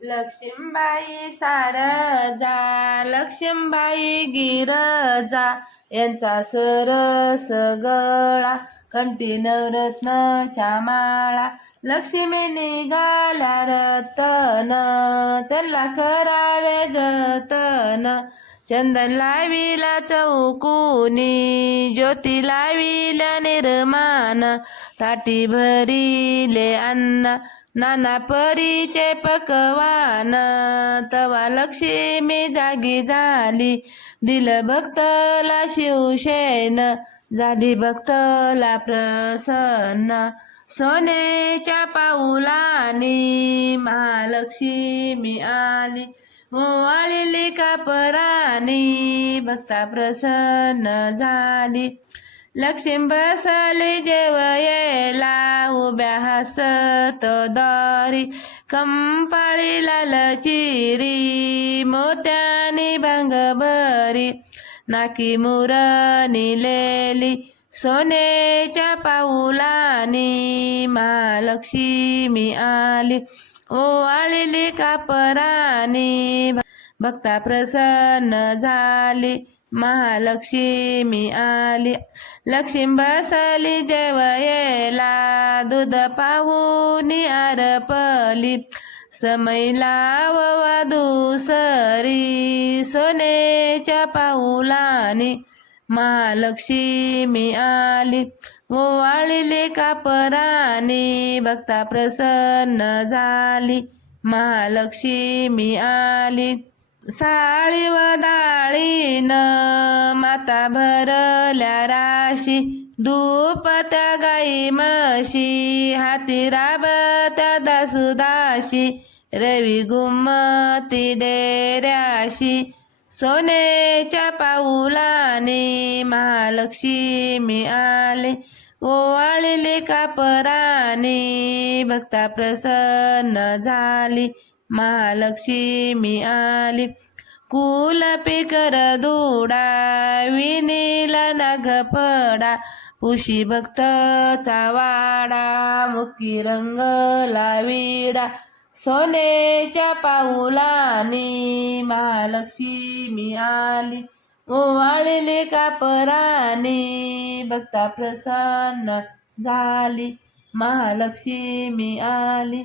Lakshmibai Sharjah Lakshmibai गिरजा यांचा सरस गळा कंठी नवरत्नाच्या माळा लक्ष्मी निघाल्या रतन त्याला करावे जतन चंदन लाविला चौकुनी ज्योती लाविल्या निर्माण ताटी भरिले अन्न नाना परीचे पकवान तवा लक्ष्मी जागी झाली दिलं भक्तला शिवशेन झाली भक्तला प्रसन्न सोनेच्या पाऊलानी महालक्ष्मी आली ओवाळली कापरानी भक्ता प्रसन्न झाली लक्ष्मी बसली जेवयेला उभ्या हसत दारी कंपाळी लालचिरी मोत्यानी भांगभरी नाकी मुरणी लेली सोनेच्या पाऊलानी महालक्ष्मी आली ओवाळली कापरानी भक्ता प्रसन्न झाली महालक्ष्मी आली लक्ष्मी बसली जेवयेला दूध पाहुनी आरपली समईला दुसरी सोनेच्या पाऊलानी महालक्ष्मी आली ओवाळली कापरानी भक्ता प्रसन्न झाली महालक्ष्मी आली साळी व डाळीन माता भरल्या राशी दुपत्या गाई म्हशी हाती राबत्या दासुदाशी रवी घुमती डेऱ्याशी सोनेच्या पाऊलानी महालक्ष्मी आले ओवाळली कापरानी भक्ता प्रसन्न झाली महालक्ष्मी आली कुलपी कर दुडा विनीला नागपडा उशी भक्तचा वाडा मुकी रंगला विडा सोनेच्या पाऊलानी महालक्ष्मी आली ओवाळली कापरानी भक्ता प्रसन्न झाली महालक्ष्मी आली